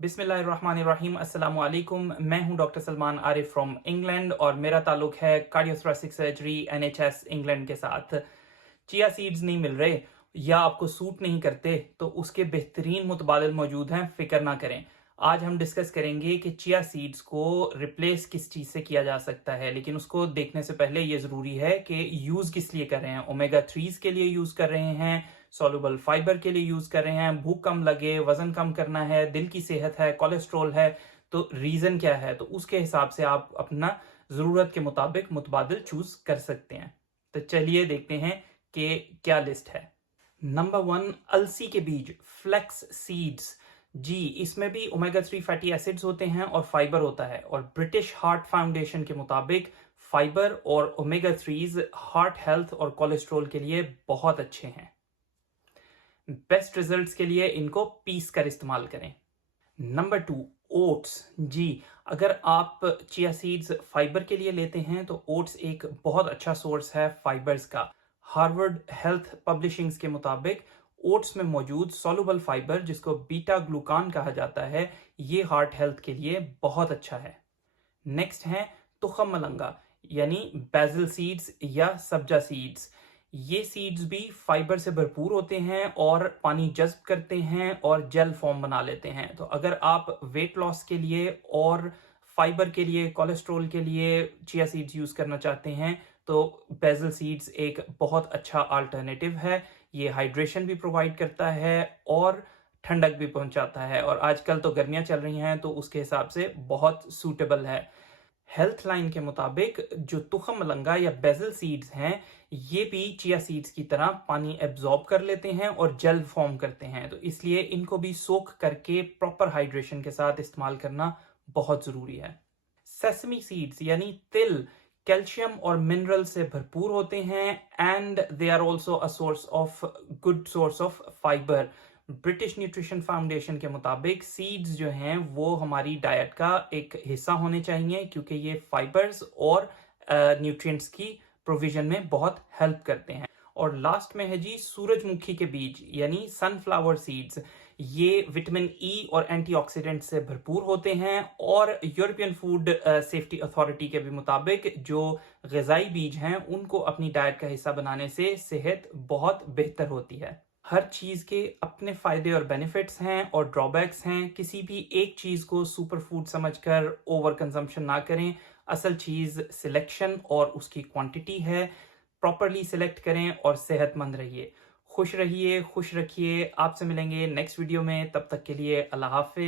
बिस्मिल्लाहिर्रहमानिर्रहीम अस्सलाम वालेकुम। मैं हूं doctor Salman Arif from England और मेरा ताल्लुक है कार्डियोथोरेसिक सर्जरी एनएचएस इंग्लैंड के साथ। चिया सीड्स नहीं मिल रहे या आपको सूट नहीं करते तो उसके बेहतरीन मुतबादिल मौजूद हैं, फिक्र ना करें। आज हम डिस्कस करेंगे कि चिया सीड्स को रिप्लेस किस चीज़ से किया जा सकता है, लेकिन उसको देखने से पहले ये ज़रूरी है कि यूज़ किस लिए कर रहे हैं। ओमेगा 3 के लिए यूज़ कर रहे हैं, सॉल्युबल फाइबर के लिए यूज़ कर रहे हैं, भूख कम लगे, वज़न कम करना है, दिल की सेहत है, कोलेस्ट्रॉल है, तो रीज़न क्या है, तो उसके हिसाब से आप अपना ज़रूरत के मुताबिक मुतबादिल चूज़ कर सकते हैं। तो चलिए देखते हैं कि क्या लिस्ट है। नंबर 1, अलसी के बीज, फ्लेक्स सीड्स। जी, इसमें भी ओमेगा 3 फैटी एसिड्स होते हैं और फाइबर होता है, और ब्रिटिश हार्ट फाउंडेशन के मुताबिक फाइबर और ओमेगा 3 हार्ट हेल्थ और कोलेस्ट्रॉल के लिए बहुत अच्छे हैं। बेस्ट रिजल्ट्स के लिए इनको पीस कर इस्तेमाल करें। Number 2, oats. जी, अगर आप चिया सीड्स फाइबर के लिए लेते हैं तो ओट्स एक बहुत अच्छा सोर्स है फाइबर्स का। हार्वर्ड हेल्थ पब्लिशिंग्स के मुताबिक ओट्स में मौजूद सॉल्युबल फाइबर, जिसको बीटा ग्लूकान कहा जाता है, ये हार्ट हेल्थ के लिए बहुत अच्छा है। नेक्स्ट है तुखम मलंगा, यानी बेसिल सीड्स या सब्जा सीड्स। ये सीड्स भी फाइबर से भरपूर होते हैं और पानी जज्ब करते हैं और जेल फॉर्म बना लेते हैं। तो अगर आप वेट लॉस के लिए और फाइबर के लिए, कोलेस्ट्रॉल के लिए चिया सीड्स यूज करना चाहते हैं तो बेसिल सीड्स एक बहुत अच्छा अल्टरनेटिव है। ये हाइड्रेशन भी प्रोवाइड करता है और ठंडक भी पहुंचाता है, और आजकल तो गर्मियां चल रही हैं तो उसके हिसाब से बहुत सूटेबल है। हेल्थ लाइन के मुताबिक जो तुखम मलंगा या बेसिल सीड्स हैं, ये भी चिया सीड्स की तरह पानी एब्जॉर्ब कर लेते हैं और जेल फॉर्म करते हैं, तो इसलिए इनको भी सोख करके प्रॉपर हाइड्रेशन के साथ इस्तेमाल करना बहुत जरूरी है। सेसमी सीड्स यानी तिल कैल्शियम और मिनरल से भरपूर होते हैं and they are also a source of good source of fibre. British nutrition foundation के मुताबिक सीड्स जो हैं वो हमारी डाइट का एक हिस्सा होने चाहिए, क्योंकि ये फाइबर्स और न्यूट्रिएंट्स की प्रोविजन में बहुत हेल्प करते हैं। और लास्ट में है जी सूरजमुखी के बीज यानी सनफ्लावर सीड्स। ये विटामिन ई और एंटीऑक्सीडेंट से भरपूर होते हैं, और यूरोपियन फूड सेफ्टी अथॉरिटी के भी मुताबिक जो ग़िज़ाई बीज हैं उनको अपनी डाइट का हिस्सा बनाने से सेहत बहुत बेहतर होती है। हर चीज के अपने फायदे और बेनिफिट्स हैं और ड्रॉबैक्स हैं। किसी भी एक चीज को सुपर फूड समझकर ओवर कंजम्पशन ना करें। असल चीज सिलेक्शन और उसकी क्वांटिटी है। प्रॉपरली सिलेक्ट करें और सेहतमंद रहिए। खुश रहिए, खुश रखिए। आपसे मिलेंगे नेक्स्ट वीडियो में, तब तक के लिए अल्लाह हाफिज।